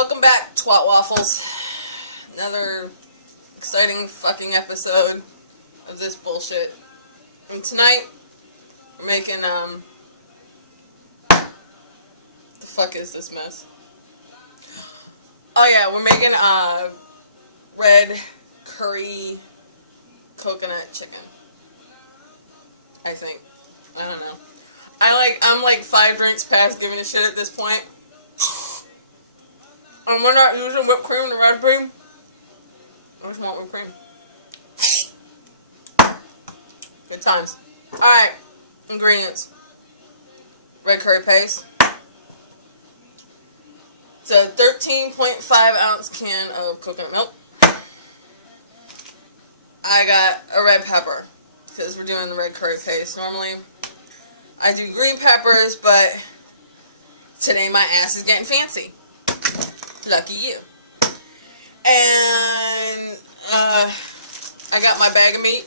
Welcome back, Twat Waffles. Another exciting fucking episode of this bullshit. And tonight, we're making, the fuck is this mess? Oh yeah, we're making, red curry coconut chicken. I think. I don't know. I'm like 5 drinks past giving a shit at this point. And we're not using whipped cream and raspberry. I just want whipped cream. Good times. Alright. Ingredients. Red curry paste. It's a 13.5 ounce can of coconut milk. I got a red pepper, because we're doing the red curry paste. Normally, I do green peppers, but today my ass is getting fancy. Lucky you. And I got my bag of meat.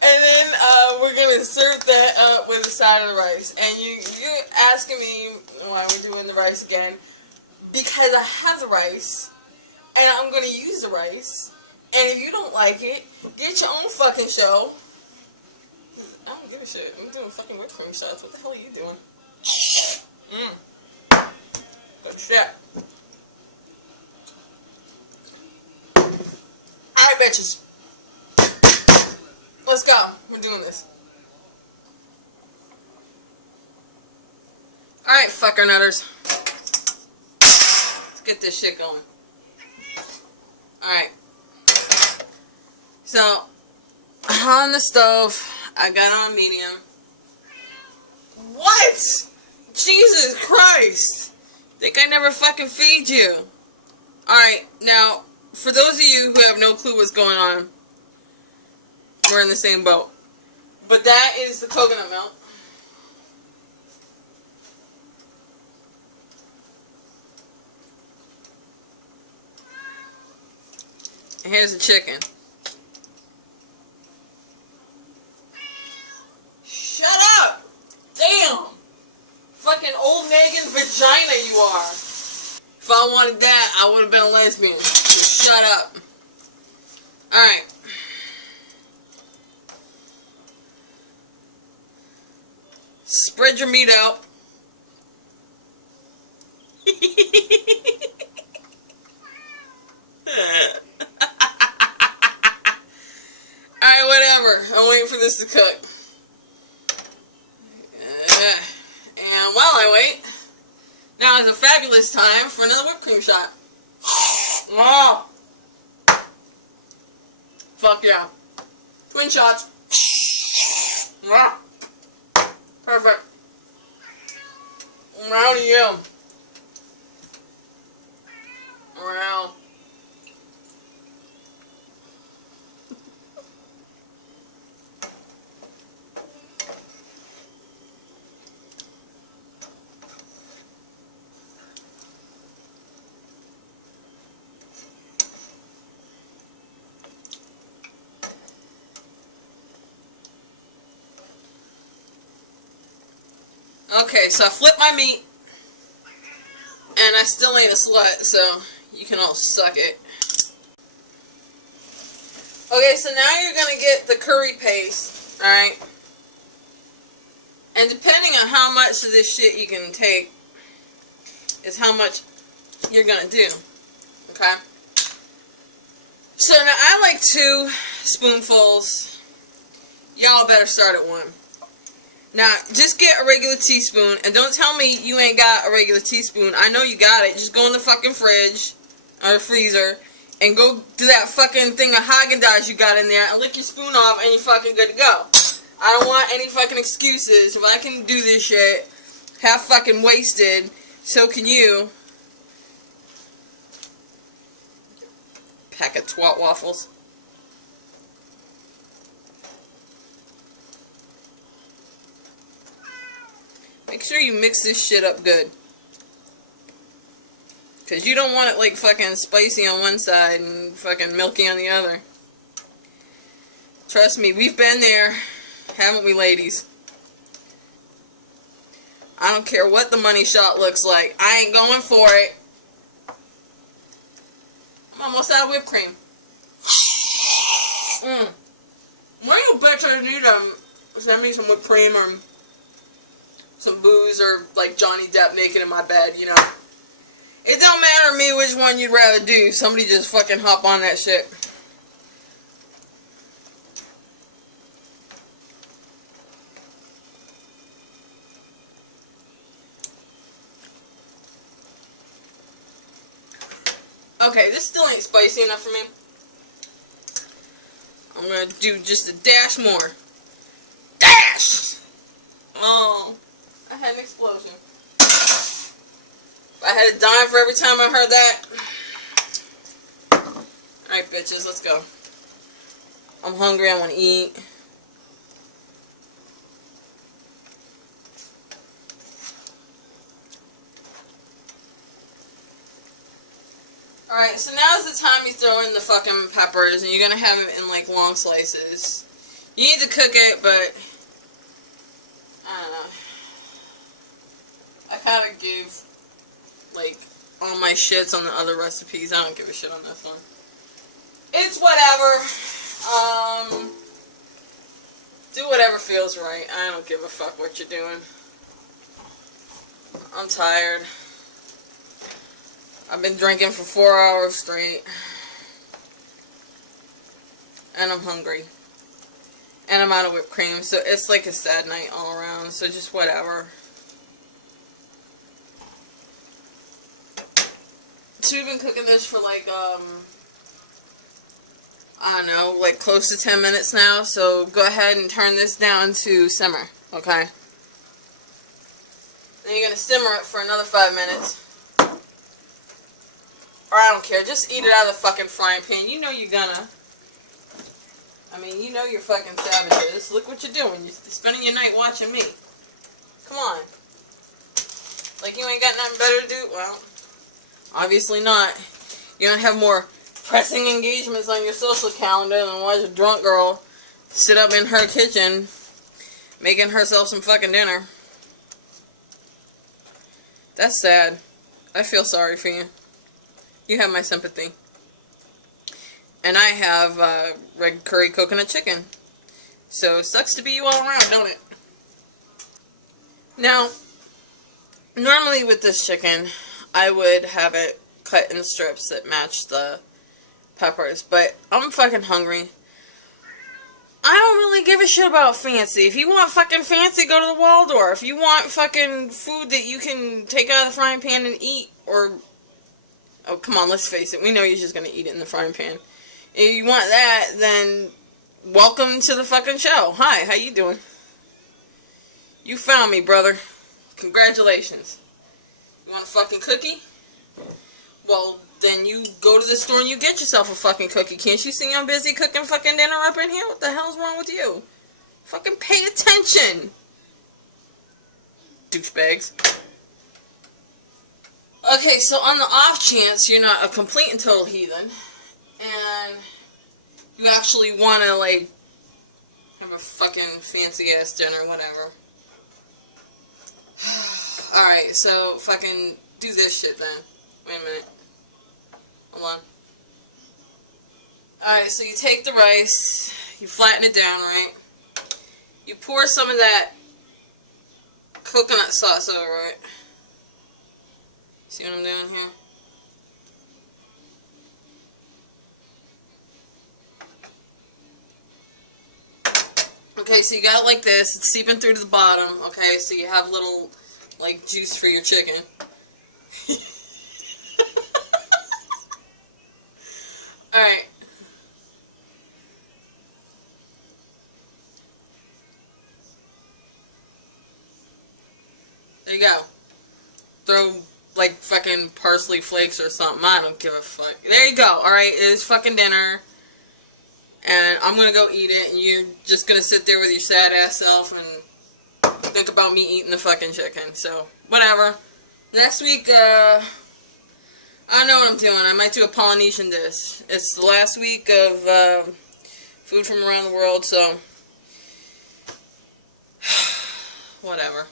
And then we're gonna serve that up with a side of the rice. And you're asking me why we're doing the rice again? Because I have the rice, and I'm gonna use the rice. And if you don't like it, get your own fucking show. I don't give a shit. I'm doing fucking whipped cream shots. What the hell are you doing? Good shit. Alright, bitches. Let's go. We're doing this. Alright, fucker nutters. Let's get this shit going. Alright. So, on the stove, I got it on medium. What? Jesus Christ! Think I never fucking feed you. Alright, now, for those of you who have no clue what's going on, we're in the same boat. But that is the coconut milk. And here's the chicken. Shut up! Damn! Fucking old nagging vagina you are. If I wanted that, I would have been a lesbian. So shut up. Alright. Spread your meat out. Alright, whatever. I'm waiting for this to cook. And while I wait, now is a fabulous time for another whipped cream shot. Oh. Fuck yeah. Twin shots. Ah. Perfect. Now to you. Wow. Okay, so I flipped my meat, and I still ain't a slut, so you can all suck it. Okay, so now you're gonna get the curry paste, alright? And depending on how much of this shit you can take, is how much you're gonna do, okay? So now I like 2 spoonfuls. Y'all better start at 1. Now, just get a regular teaspoon, and don't tell me you ain't got a regular teaspoon. I know you got it. Just go in the fucking fridge, or the freezer, and go do that fucking thing of Haagen-Dazs you got in there, and lick your spoon off, and you're fucking good to go. I don't want any fucking excuses. If I can do this shit, half fucking wasted, so can you. Pack of twat waffles. Make sure you mix this shit up good. Because you don't want it like fucking spicy on one side and fucking milky on the other. Trust me, we've been there. Haven't we, ladies? I don't care what the money shot looks like. I ain't going for it. I'm almost out of whipped cream. When you bitches need send me some whipped cream or some booze or like Johnny Depp naked in my bed, you know. It don't matter to me which one you'd rather do. Somebody just fucking hop on that shit. Okay, this still ain't spicy enough for me. I'm gonna do just a dash more. Dash! Oh, I had an explosion. If I had a dime for every time I heard that. Alright, bitches, let's go. I'm hungry, I want to eat. Alright, so now is the time you throw in the fucking peppers, and you're gonna have it in like long slices. You need to cook it, but I don't know. I kind of give like all my shits on the other recipes. I don't give a shit on this one. It's whatever. Do whatever feels right. I don't give a fuck what you're doing. I'm tired. I've been drinking for 4 hours straight. And I'm hungry. And I'm out of whipped cream. So it's like a sad night all around. So just whatever. So we've been cooking this for like, I don't know, like close to 10 minutes now. So go ahead and turn this down to simmer. Okay? Then you're going to simmer it for another 5 minutes. Or I don't care, just eat it out of the fucking frying pan. You know you're gonna. I mean, you know you're fucking savages. Look what you're doing. You're spending your night watching me. Come on. Like you ain't got nothing better to do? Well, obviously not. You don't have more pressing engagements on your social calendar than watch a drunk girl sit up in her kitchen making herself some fucking dinner. That's sad. I feel sorry for you. You have my sympathy. And I have red curry coconut chicken. So, sucks to be you all around, don't it? Now, normally with this chicken, I would have it cut in strips that match the peppers. But I'm fucking hungry. I don't really give a shit about fancy. If you want fucking fancy, go to the Waldorf. If you want fucking food that you can take out of the frying pan and eat, or... Oh, come on, let's face it. We know you're just going to eat it in the frying pan. If you want that, then welcome to the fucking show. Hi, how you doing? You found me, brother. Congratulations. You want a fucking cookie? Well, then you go to the store and you get yourself a fucking cookie. Can't you see I'm busy cooking fucking dinner up in here? What the hell's wrong with you? Fucking pay attention. Douchebags. Okay, so on the off chance you're not a complete and total heathen, and you actually want to, like, have a fucking fancy-ass dinner, whatever. Alright, so fucking do this shit then. Wait a minute. Hold on. Alright, so you take the rice, you flatten it down, right? You pour some of that coconut sauce over it. See what I'm doing here? Okay, so you got it like this. It's seeping through to the bottom. Okay, so you have little, like, juice for your chicken. Alright. There you go. Throw, like, fucking parsley flakes or something. I don't give a fuck. There you go. Alright, it is fucking dinner. And I'm gonna go eat it, and you're just gonna sit there with your sad ass self and think about me eating the fucking chicken. So, whatever. Next week, I don't know what I'm doing. I might do a Polynesian dish. It's the last week of food from around the world, so whatever.